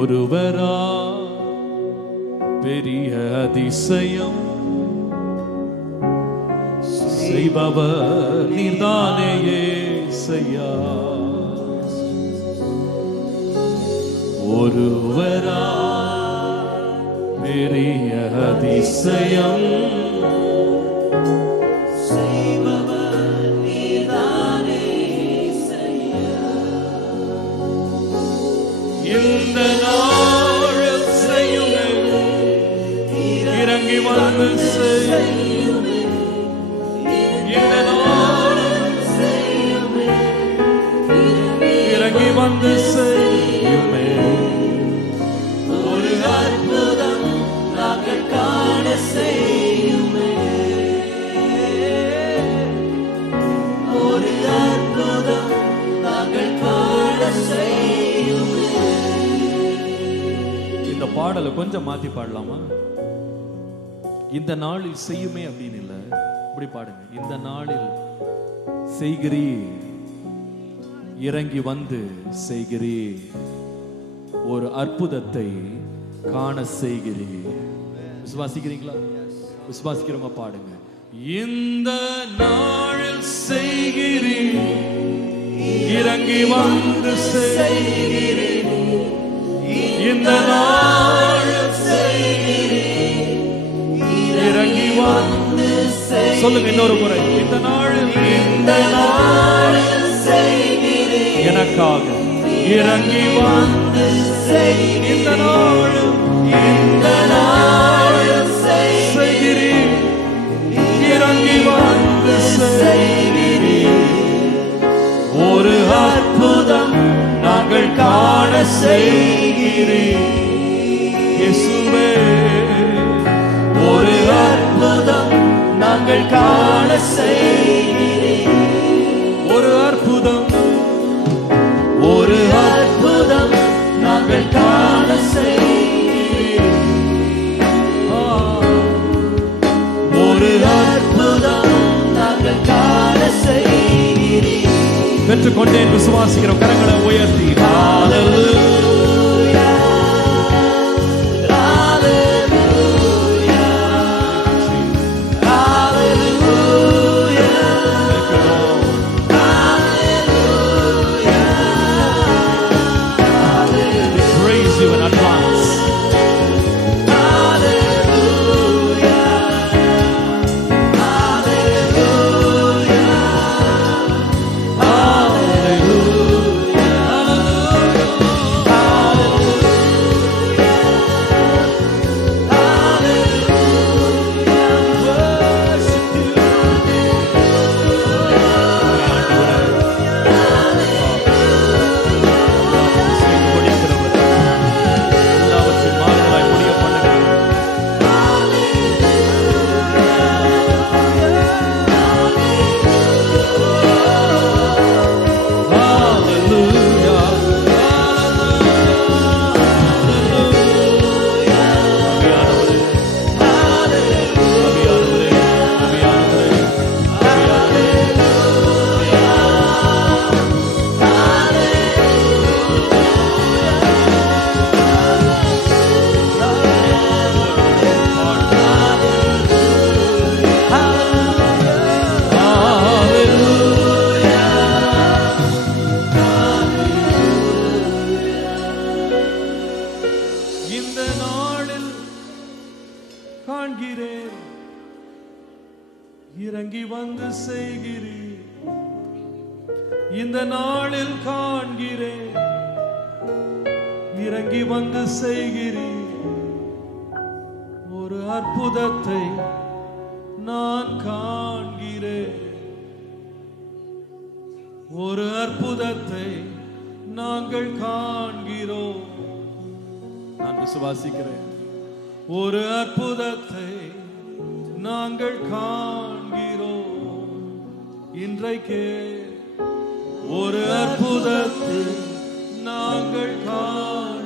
ஒருவரா பெரிய அதிசயம் செய்பவர் நீர்தானே இயேசையா. ஒருவரா பெரிய அதிசயம் செய்பவர் நீர்தானே இயேசையா. இந்த நாள் செய்யுமே, இறங்கி வந்து செய்யுமே. இந்த நாள் செய்யுமே, இறங்கி வந்து செய்யுமே. ஒரு அற்புதம் நாங்கள் காண செய்யுமே. ஒரு அற்புதம் நாங்கள் காண செய்யுமே. இந்த பாடலை கொஞ்சம் மாத்தி பாடலாமா? இந்த நாளில் செய்யுமே அப்படின்னு இல்ல, இப்படி பாடுங்க. இந்த நாளில் செய்கிறீர், இறங்கி வந்து செய்கிறீர், ஒரு அற்புதத்தை காண செய்கிறீர். விசுவாசிக்கிறீங்களா? விசுவாசிக்கிறவங்க பாடுங்க. இந்த நாளில் செய்கிறீர், இறங்கி வந்து செய்கிறீர். இந்த நாளில் செய்கிறீர், இறங்கி வந்து சொல்லுங்க இன்னொரு முறை. இந்த நாளில், இந்த நாளில் செய்கிறீர், எனக்காக இறங்கி வந்து இந்த நாளில், இந்த நாளில் செய்கிறீர், இறங்கி வந்து செய்கிறீர். ஒரு அற்புதம் நாங்கள் காண செய்கிறீர் இயேசுவே. ஒரு அற்புதம் நாங்கள் காண செய்கிறீர். ஒரு அற்புதம், ஒரு அற்புதம் நாங்கள் காண செய்கிறீர். ஒரு அற்புதம் நாங்கள் காண செய்கிறீர். பெற்றுக்கொண்டேன் விசுவாசிக்கிறோம். கரங்களை உயர்த்தி ஹல்லேலூயா. இறங்கி வந்து செய்கிறீர். இந்த நாளில் காண்கிறேன், இறங்கி வந்து செய்கிறீர். ஒரு அற்புதத்தை நான் காண்கிறேன். ஒரு அற்புதத்தை நாங்கள் காண்கிறோம். நான் விசுவாசிக்கிறேன். ஒரு அற்புதத்தை நாங்கள் காண்கிறோம். இன்றைக்கே ஒரு அற்புதத்தை நாங்கள் காண்கிறோம்.